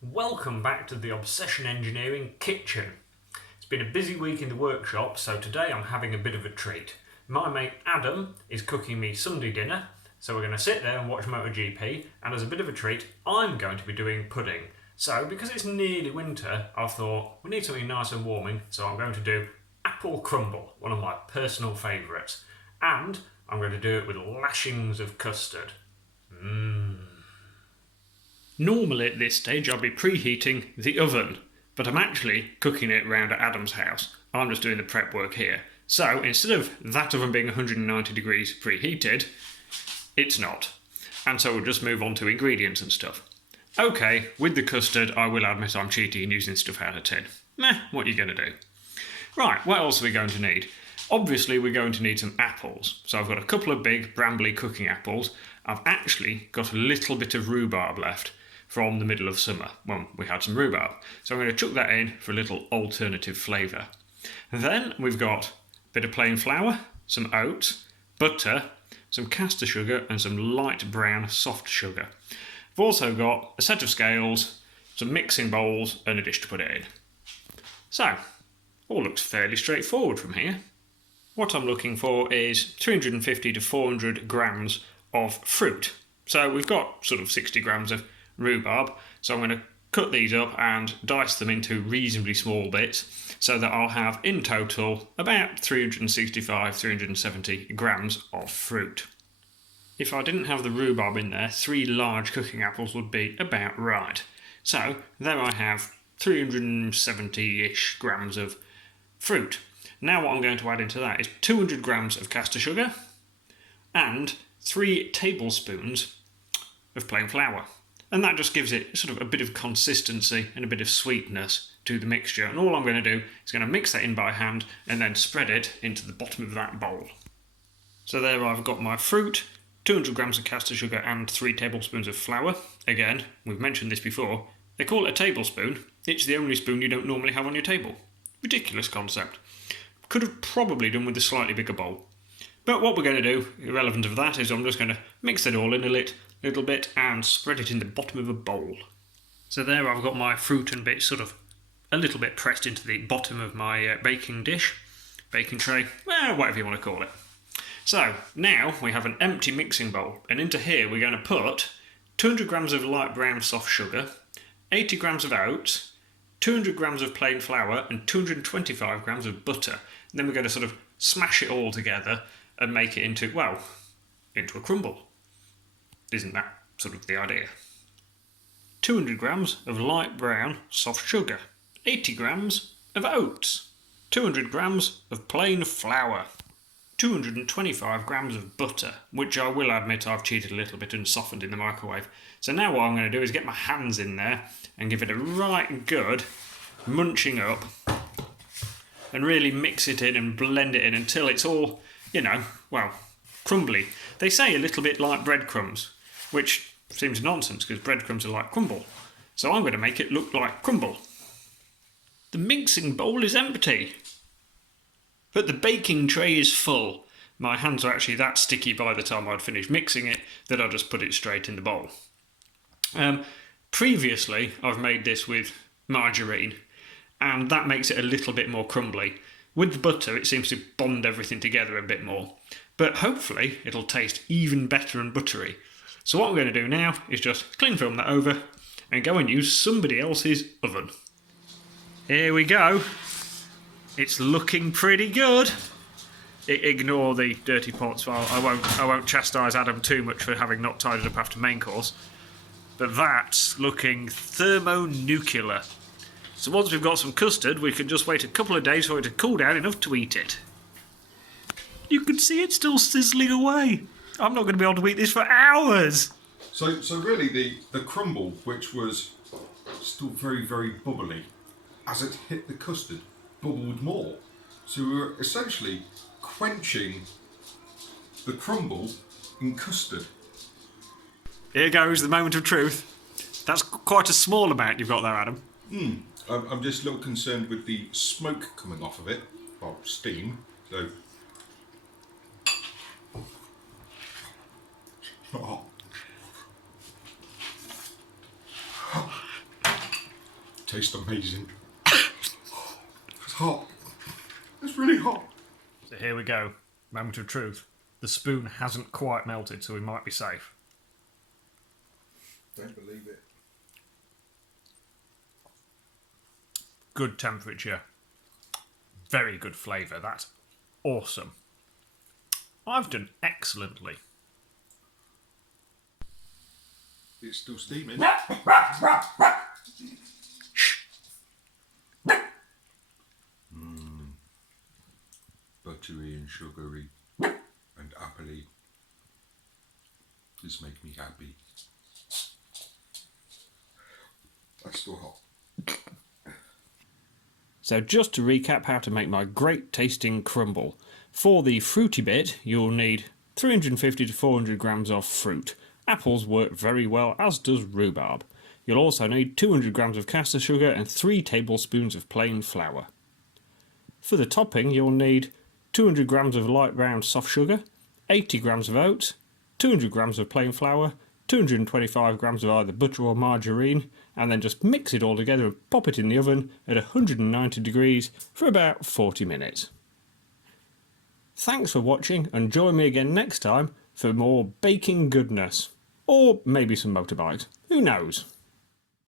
Welcome back to the Obsession Engineering kitchen. It's been a busy week in the workshop, so today I'm having a bit of a treat. My mate Adam is cooking me Sunday dinner, so we're going to sit there and watch MotoGP, and as a bit of a treat, I'm going to be doing pudding. So because it's nearly winter, I thought we need something nice and warming, so I'm going to do Apple Crumble, one of my personal favourites. And I'm going to do it with lashings of custard. Normally at this stage I'll be preheating the oven, but I'm actually cooking it round at Adam's house. I'm just doing the prep work here. So instead of that oven being 190 degrees preheated, it's not. And so we'll just move on to ingredients and stuff. Okay, with the custard I will admit I'm cheating and using stuff out of tin. What are you going to do? Right, what else are we going to need? Obviously we're going to need some apples. So I've got a couple of big brambly cooking apples. I've actually got a little bit of rhubarb left from the middle of summer when we had some rhubarb. So I'm going to chuck that in for a little alternative flavour. Then we've got a bit of plain flour, some oats, butter, some caster sugar and some light brown soft sugar. I've also got a set of scales, some mixing bowls and a dish to put it in. So, all looks fairly straightforward from here. What I'm looking for is 350 to 400 grams of fruit. So we've got sort of 60 grams of rhubarb, so I'm going to cut these up and dice them into reasonably small bits so that I'll have in total about 365-370 grams of fruit. If I didn't have the rhubarb in there, 3 large cooking apples would be about right. So there I have 370-ish grams of fruit. Now what I'm going to add into that is 200 grams of caster sugar and 3 tablespoons of plain flour. And that just gives it sort of a bit of consistency and a bit of sweetness to the mixture. And all I'm going to do is going to mix that in by hand and then spread it into the bottom of that bowl. So there I've got my fruit, 200 grams of caster sugar and 3 tablespoons of flour. Again, we've mentioned this before, they call it a tablespoon. It's the only spoon you don't normally have on your table. Ridiculous concept. Could have probably done with a slightly bigger bowl. But what we're going to do, irrelevant of that, is I'm just going to mix it all in a little bit and spread it in the bottom of a bowl. So there I've got my fruit and bits sort of a little bit pressed into the bottom of my baking dish, baking tray, whatever you want to call it. So now we have an empty mixing bowl, and into here we're going to put 200 grams of light brown soft sugar, 80 grams of oats, 200 grams of plain flour and 225 grams of butter. And then we're going to sort of smash it all together and make it into a crumble. Isn't that sort of the idea? 200 grams of light brown soft sugar, 80 grams of oats, 200 grams of plain flour, 225 grams of butter, which I will admit I've cheated a little bit and softened in the microwave. So now what I'm going to do is get my hands in there and give it a right good munching up and really mix it in and blend it in until it's all, crumbly. They say a little bit like breadcrumbs, which seems nonsense because breadcrumbs are like crumble. So I'm going to make it look like crumble. The mixing bowl is empty, but the baking tray is full. My hands are actually that sticky by the time I'd finished mixing it that I just put it straight in the bowl. Previously, I've made this with margarine, and that makes it a little bit more crumbly. With the butter, it seems to bond everything together a bit more, but hopefully it'll taste even better and buttery. So what I'm going to do now is just cling film that over and go and use somebody else's oven. Here we go. It's looking pretty good. Ignore the dirty pots. Well, I won't chastise Adam too much for having not tidied up after main course. But that's looking thermonuclear. So once we've got some custard, we can just wait a couple of days for it to cool down enough to eat it. You can see it still sizzling away. I'm not going to be able to eat this for hours. So really the crumble, which was still very, very bubbly, as it hit the custard, bubbled more. So we were essentially quenching the crumble in custard. Here goes the moment of truth. That's quite a small amount you've got there, Adam. I'm just a little concerned with the smoke coming off of it, well, steam. So, tastes amazing. It's hot. It's really hot. So here we go. Moment of truth. The spoon hasn't quite melted, so we might be safe. Don't believe it. Good temperature. Very good flavour. That's awesome. I've done excellently. It's still steaming. Buttery and sugary and appley. This makes me happy. That's still hot. So just to recap how to make my great tasting crumble. For the fruity bit, you'll need 350 to 400 grams of fruit. Apples work very well, as does rhubarb. You'll also need 200 grams of caster sugar and 3 tablespoons of plain flour. For the topping, you'll need 200 grams of light brown soft sugar, 80 grams of oats, 200 grams of plain flour, 225 grams of either butter or margarine, and then just mix it all together and pop it in the oven at 190 degrees for about 40 minutes. Thanks for watching, and join me again next time for more baking goodness. Or maybe some motorbikes. Who knows?